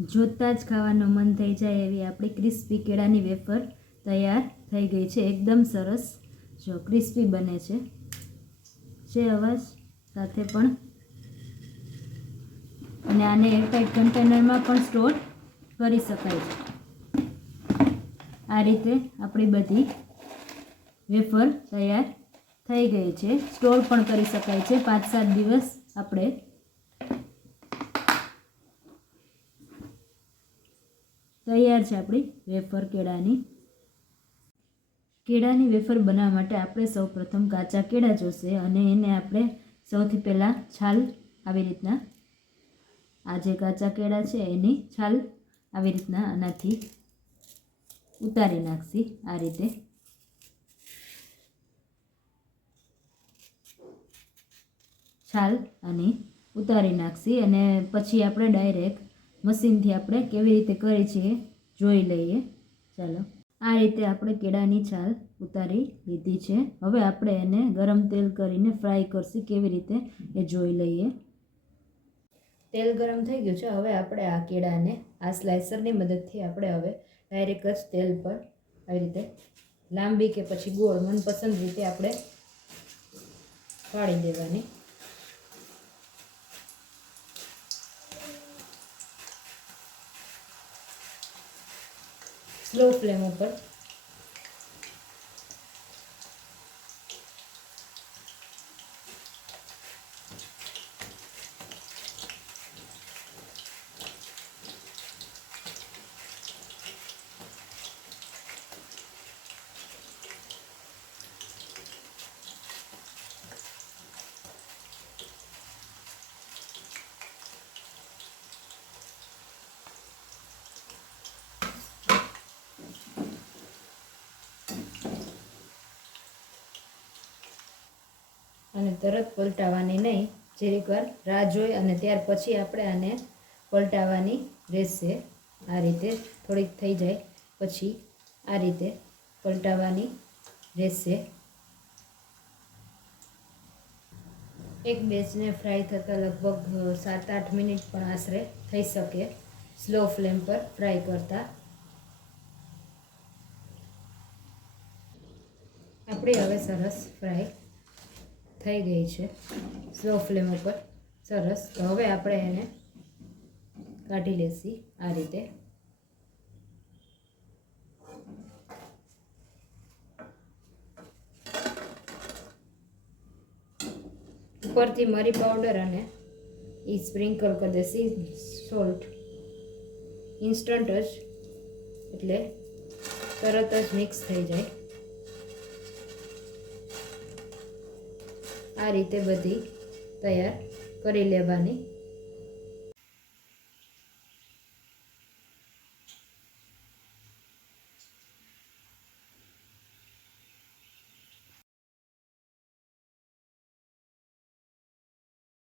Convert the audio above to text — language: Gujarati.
જોતાં જ ખાવાનું મન થઈ જાય એવી આપણી ક્રિસ્પી કેળાની વેફર તૈયાર થઈ ગઈ છે. એકદમ સરસ જો ક્રિસ્પી બને છે. છે અવાજ? સાથે પણ. અને આને એરટાઈટ કન્ટેનરમાં પણ સ્ટોર કરી શકાય છે. આ રીતે આપણી બધી વેફર તૈયાર થઈ ગઈ છે. સ્ટોર પણ કરી શકાય છે. પાંચ સાત દિવસ આપણે તૈયાર છે આપણી વેફર કેળાની. કેળાની વેફર બનાવવા માટે આપણે સૌ પ્રથમ કાચા કેળા જોશે અને એને આપણે સૌથી પહેલાં છાલ આવી રીતના, આ જે કાચા કેળા છે એની છાલ આવી રીતના આનાથી ઉતારી નાખશી આ રીતે. છાલ આની ઉતારી નાખશી અને પછી આપણે ડાયરેક્ટ મશીનથી આપણે કેવી રીતે કરી છે જોઈ લઈએ. ચાલો. આ રીતે આપણે કેળાની છાલ ઉતારી લીધી છે. હવે આપણે એને ગરમ તેલ કરીને ફ્રાય કરશું કેવી રીતે એ જોઈ લઈએ. તેલ ગરમ થઈ ગયું છે. હવે આપણે આ કેળાને, આ સ્લાઇસરની મદદથી આપણે હવે ડાયરેક્ટ જ તેલ પર આવી રીતે લાંબી કે પછી ગોળ મનપસંદ રીતે આપણે ફાળી દેવાની. સ્લો ફ્લેમ ઉપર અને તરત પલટાવવાની નહીં. જરીક વાર રાહ જોઈ અને ત્યાર પછી આપણે આને પલટાવવાની રહેશે. આ રીતે થોડીક થઈ જાય. પછી આ રીતે પલટાવવાની રહેશે. એક બેચને ફ્રાય થતાં લગભગ સાત આઠ મિનિટ પણ આશરે થઈ શકે. સ્લો ફ્લેમ પર ફ્રાય કરતાં. આપણે હવે સરસ ફ્રાય થઈ ગઈ છે. સ્લો ફ્લેમ ઉપર. સરસ. તો હવે આપણે એને કાઢી લેશી આ રીતે. ઉપરથી મરી પાવડર અને એ સ્પ્રિંકલ કરી દેશી સોલ્ટ ઇન્સ્ટન્ટ જ. એટલે તરત જ મિક્સ થઈ જાય. આ રીતે બધી તૈયાર કરી લેવાની.